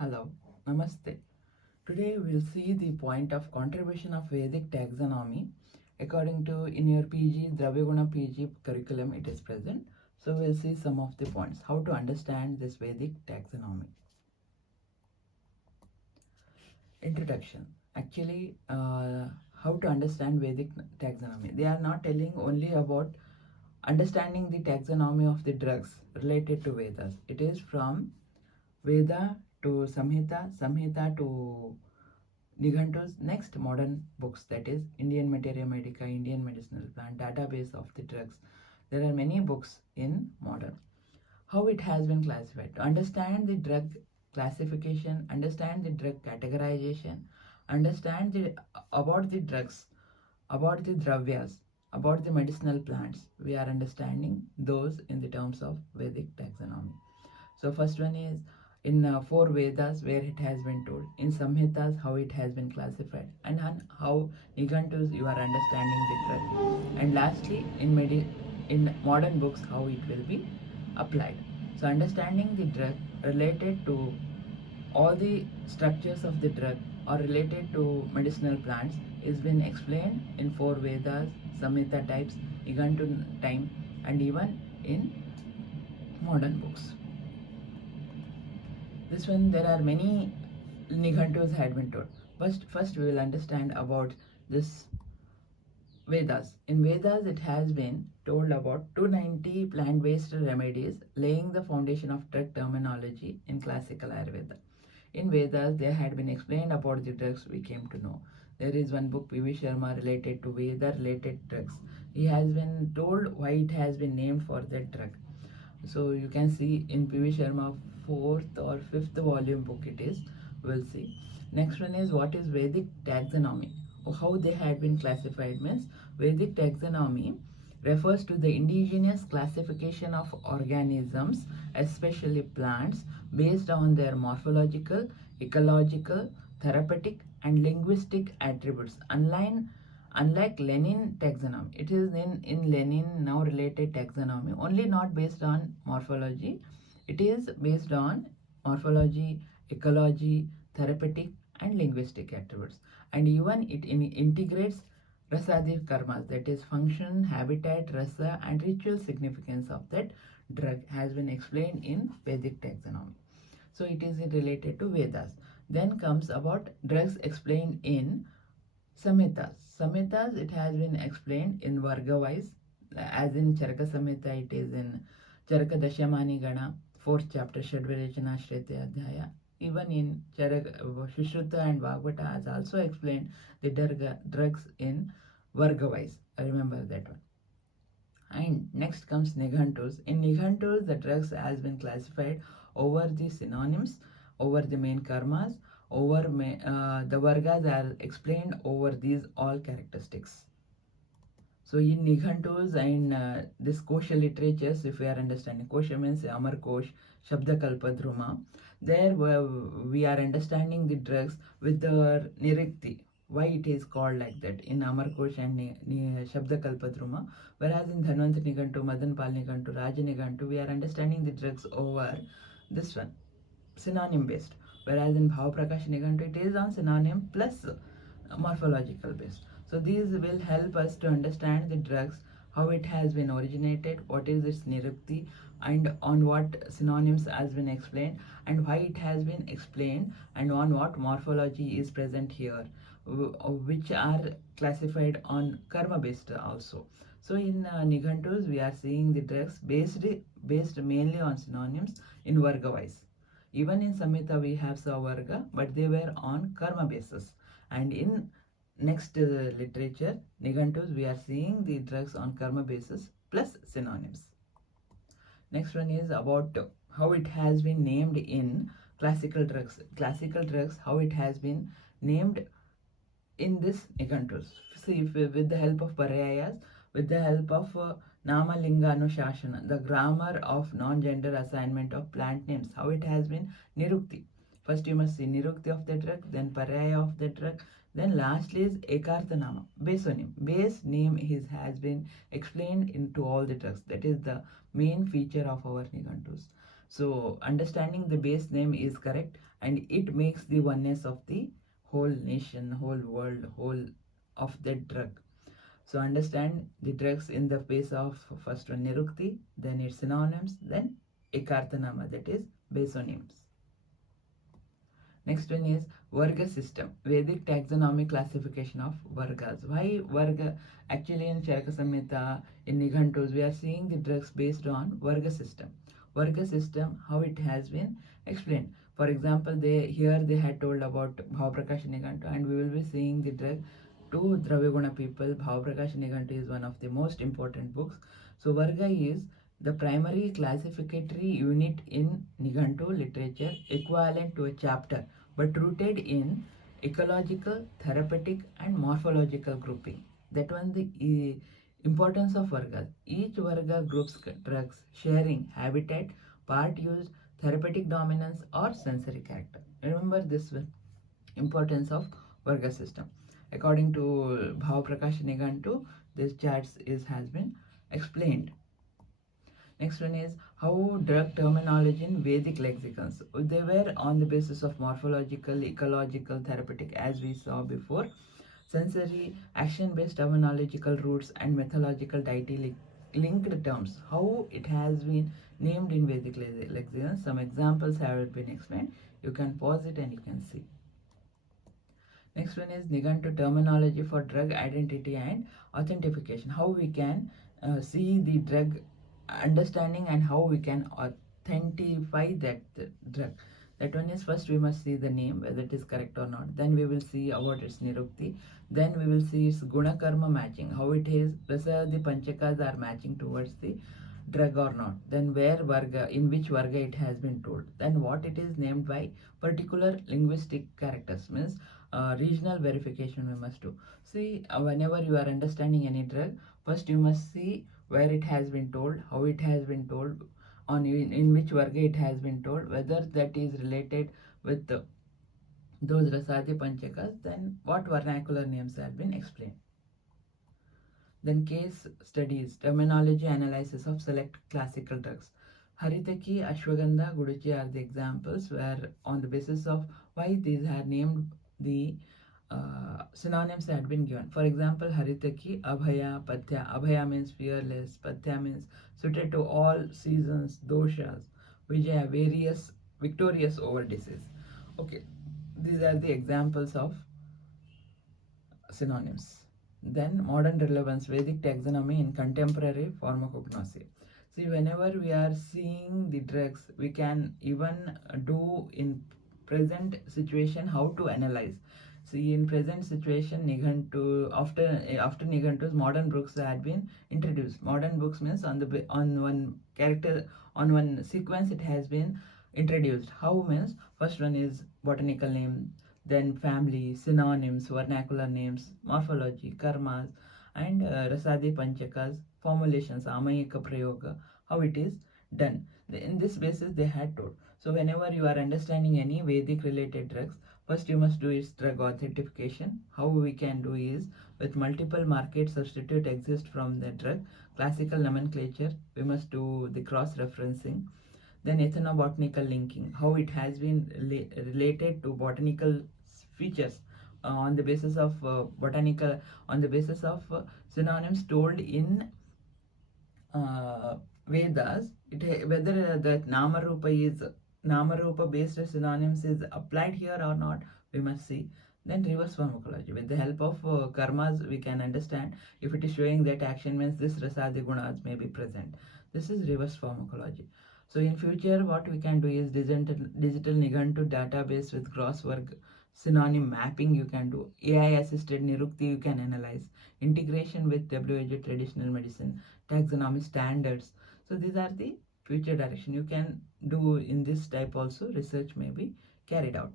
Hello, Namaste. Today we'll see the point of contribution of Vedic taxonomy. According to in your PG, Dravya Guna PG curriculum, it is present. So we'll see some of the points. How to understand this Vedic taxonomy. Introduction. Actually, how to understand Vedic taxonomy. They are not telling only about understanding the taxonomy of the drugs related to Vedas. It is from Veda to Samhita, Samhita to Nighantus, next modern books, that is Indian Materia Medica, Indian Medicinal Plant, database of the drugs. There are many books in modern. How it has been classified. To understand the drug classification, understand the drug categorization, understand about the drugs, about the dravyas, about the medicinal plants. We are understanding those in the terms of Vedic taxonomy. So first one is in four Vedas where it has been told, in Samhitas how it has been classified, and how Nighantus you are understanding the drug, and lastly in modern books how it will be applied. So understanding the drug related to all the structures of the drug or related to medicinal plants is been explained in four Vedas, Samhita types, Nighantu time, and even in modern books. This one there are many Nighantus had been told. First we will understand about this Vedas. In Vedas it has been told about 290 plant-based remedies laying the foundation of drug terminology in classical Ayurveda. In Vedas there had been explained about the drugs we came to know. There is one book P.V. Sharma related to Veda related drugs. He has been told why it has been named for that drug. So you can see in P.V. Sharma 4th or 5th volume book it is. We'll see. Next one is what is Vedic taxonomy. How they had been classified means Vedic taxonomy refers to the indigenous classification of organisms, especially plants, based on their morphological, ecological, therapeutic, and linguistic attributes. Unlike Lenin taxonomy, it is in Lenin now related taxonomy, only not based on morphology. It is based on morphology, ecology, therapeutic, and linguistic attributes. And even it integrates rasadi karmas, that is function, habitat, rasa, and ritual significance of that drug has been explained in Vedic taxonomy. So it is related to Vedas. Then comes about drugs explained in Samhitas. Samhitas, it has been explained in Varga wise, as in Charaka Samhita, it is in Charaka Dashamani Gana, 4th chapter, Shadvirechana Shrete Adhyaya. Even in Charaka, Shushruta and Bhagavata has also explained the drugs in Varga wise. I remember that one. And next comes Nighantus. In Nighantus, the drugs has been classified over the synonyms, over the main karmas, over the vargas are explained over these all characteristics. So in Nighantus and this Kosha literatures, if we are understanding, Kosha means Amar Kosh, Shabda Kalpadhruma, there we are understanding the drugs with the Nirikti, why it is called like that in Amar Kosh and Shabda Kalpadhruma, whereas in Dhanvant Nighantu, Madan Pal Nighantu, Raja Nighantu, we are understanding the drugs over this one, synonym based, whereas in Bhav Prakash Nighantu it is on synonym plus morphological based. So these will help us to understand the drugs, how it has been originated, what is its nirukti, and on what synonyms has been explained, and why it has been explained, and on what morphology is present here, which are classified on karma based also. So in Nighantus we are seeing the drugs based mainly on synonyms in Varga wise. Even in Samhita we have Savarga, but they were on karma basis. And in next literature, Nighantus, we are seeing the drugs on karma basis plus synonyms. Next one is about how it has been named in classical drugs. Classical drugs, how it has been named in this Nighantus. See, if, with the help of Paryayas, with the help of Nama Linga Anushasana, the grammar of non-gender assignment of plant names, how it has been Nirukti. First you must see Nirukti of the drug, then Paryaya of the drug, then lastly is Ekartha Nama, basonym. Base name has been explained into all the drugs. That is the main feature of our Nighantus. So understanding the base name is correct, and it makes the oneness of the whole nation, whole world, whole of that drug. So understand the drugs in the base of first one nirukti, then its synonyms, then ekartanama, that is basonyms. Next one is Varga system, Vedic taxonomy classification of Vargas. Why Varga? Actually, in Charaka Samhita, in Nighantus, we are seeing the drugs based on Varga system. Varga system, how it has been explained. For example, they had told about Bhavaprakash Nighantu, and we will be seeing the drug to Dravya Guna people. Bhavaprakash Nighantu is one of the most important books. So Varga is the primary classificatory unit in Nighantu literature, equivalent to a chapter, but rooted in ecological, therapeutic, and morphological grouping. That one the importance of Vargas. Each Varga groups drugs sharing habitat, part used, therapeutic dominance, or sensory character. Remember this one, importance of Varga system. According to Bhav Prakash Nigantu, this charts has been explained. Next one is how drug terminology in Vedic lexicons. They were on the basis of morphological, ecological, therapeutic, as we saw before, sensory, action-based terminological roots, and methodological deity linked terms. How it has been named in Vedic lexicons. Some examples have been explained. You can pause it and you can see. Next one is Nigantu terminology for drug identity and authentication. How we can see the drug understanding and how we can authentify that drug. That one is first we must see the name whether it is correct or not. Then we will see about its nirukti. Then we will see its guna karma matching. How it is whether the panchakas are matching towards the drug or not. Then where varga, in which varga it has been told. Then what it is named by particular linguistic characters means regional verification we must do. See, whenever you are understanding any drug, first you must see where it has been told, how it has been told, in which varga it has been told, whether that is related with those rasadi panchakas, then what vernacular names have been explained. Then case studies, terminology analysis of select classical drugs. Haritaki, Ashwagandha, Guduchi are the examples where on the basis of why these are named the synonyms had been given. For example, Haritaki, Abhaya, Patya. Abhaya means fearless, Patya means suited to all seasons, doshas, Vijaya, various, victorious over disease. Okay, these are the examples of synonyms. Then modern relevance, Vedic taxonomy in contemporary pharmacognosy. See, whenever we are seeing the drugs, we can even do in present situation how to analyze. See, in present situation, Nighantu after Nighantu's modern books had been introduced. Modern books means on one character, on one sequence it has been introduced. How means first one is botanical name, then family, synonyms, vernacular names, morphology, karmas, and rasadi panchakas, formulations, amayika prayoga, how it is done. In this basis, they had told. So whenever you are understanding any Vedic related drugs, first you must do is drug authentication. How we can do is with multiple market substitute exist from the drug, classical nomenclature, we must do the cross referencing. Then ethnobotanical linking, how it has been related to botanical features on the basis of botanical, on the basis of synonyms told in uh, Vedas, whether the Namarupa based synonyms is applied here or not, we must see. Then reverse pharmacology. With the help of karmas, we can understand if it is showing that action means this rasadi gunas may be present. This is reverse pharmacology. So in future, what we can do is digital Nigantu database with crosswork synonym mapping you can do. AI assisted Nirukti you can analyze. Integration with WHO traditional medicine, taxonomy standards. So these are the future direction you can do in this type also research may be carried out.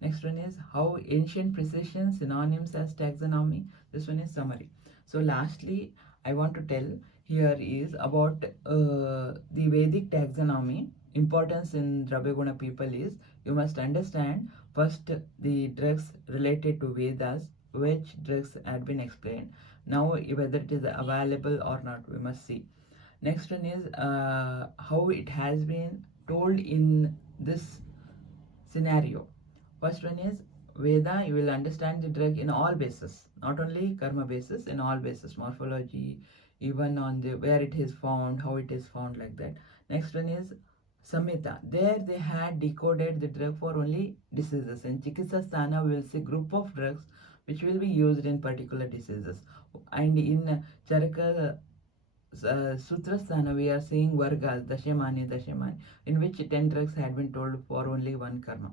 Next one is how ancient precision synonyms as taxonomy. This one is summary. So lastly, I want to tell here is about the Vedic taxonomy. Importance in Dravya people is you must understand first the drugs related to Vedas, which drugs had been explained. Now whether it is available or not, we must see. Next one is how it has been told in this scenario. First one is Veda, you will understand the drug in all bases, not only karma basis, in all bases, morphology, even on the where it is found, how it is found, like that. Next one is Samhita. There they had decoded the drug for only diseases. In Chikitsa Sthana, we will see group of drugs which will be used in particular diseases. And in Charaka Sutrasthana, we are seeing Vargas, Dashamani, in which 10 drugs had been told for only one karma.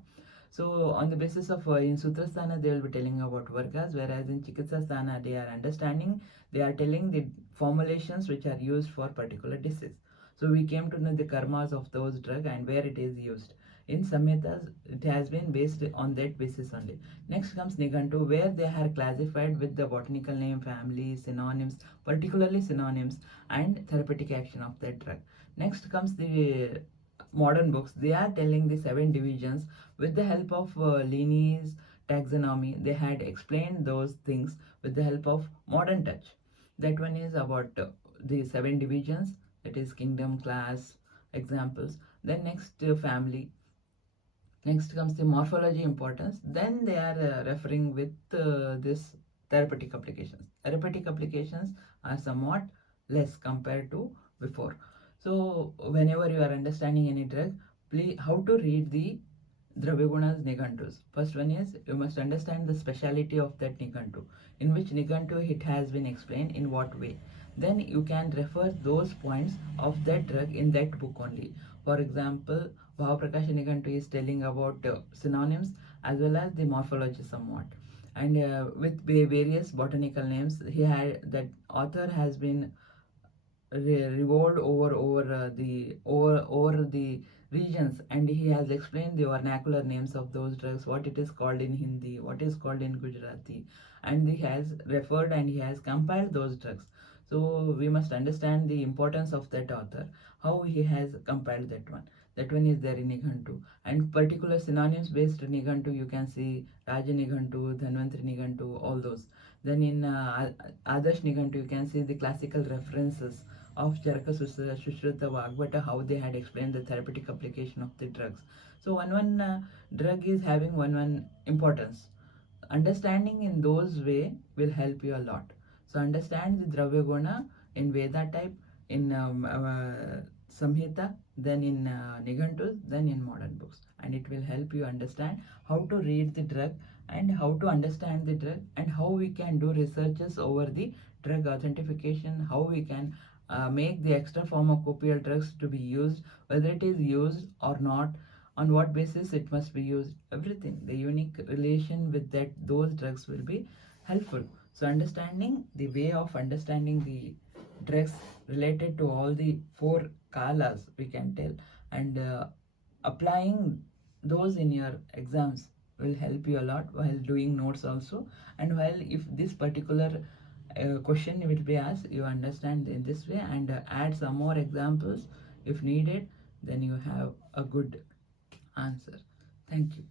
So, on the basis of in Sutrasthana, they will be telling about Vargas, whereas in Chikitsasthana, they are understanding, they are telling the formulations which are used for particular disease. So, we came to know the karmas of those drugs and where it is used. In Samhitas, it has been based on that basis only. Next comes Nigantu, where they are classified with the botanical name, family, synonyms, particularly synonyms, and therapeutic action of that drug. Next comes the modern books. They are telling the 7 divisions with the help of Leany's taxonomy. They had explained those things with the help of modern touch. That one is about the 7 divisions, that is kingdom, class, examples. Then next family. Next comes the morphology importance. Then they are referring with this therapeutic applications. Therapeutic applications are somewhat less compared to before. So whenever you are understanding any drug, please how to read the Dravyagunas Nigantus. First one is you must understand the speciality of that Nigantu, in which Nigantu it has been explained in what way. Then you can refer those points of that drug in that book only. For example, Bhavaprakash Nigantu is telling about synonyms as well as the morphology somewhat. And with various botanical names, he had that author has been revolved over the regions, and he has explained the vernacular names of those drugs, what it is called in Hindi, what is called in Gujarati, and he has referred and he has compiled those drugs. So we must understand the importance of that author, how he has compiled that one. That one is there in Nigantu. And particular synonyms based Nigantu, you can see Raja Nigantu, Dhanvantri Nigantu, all those. Then in Adarsh Nigantu, you can see the classical references of Charaka Sushruta Vagbata, how they had explained the therapeutic application of the drugs. So one drug is having one importance. Understanding in those way will help you a lot. So understand the Dravya Guna in Veda type, in Samhita, then in Nigantus, then in modern books. And it will help you understand how to read the drug and how to understand the drug and how we can do researches over the drug authentication, how we can make the extra pharmacopoeial drugs to be used, whether it is used or not, on what basis it must be used, everything. The unique relation with that those drugs will be helpful. So understanding the way of understanding the drugs related to all the 4 kalas, we can tell, and applying those in your exams will help you a lot while doing notes also. And while if this particular question will be asked, you understand in this way and add some more examples if needed, then you have a good answer. Thank you.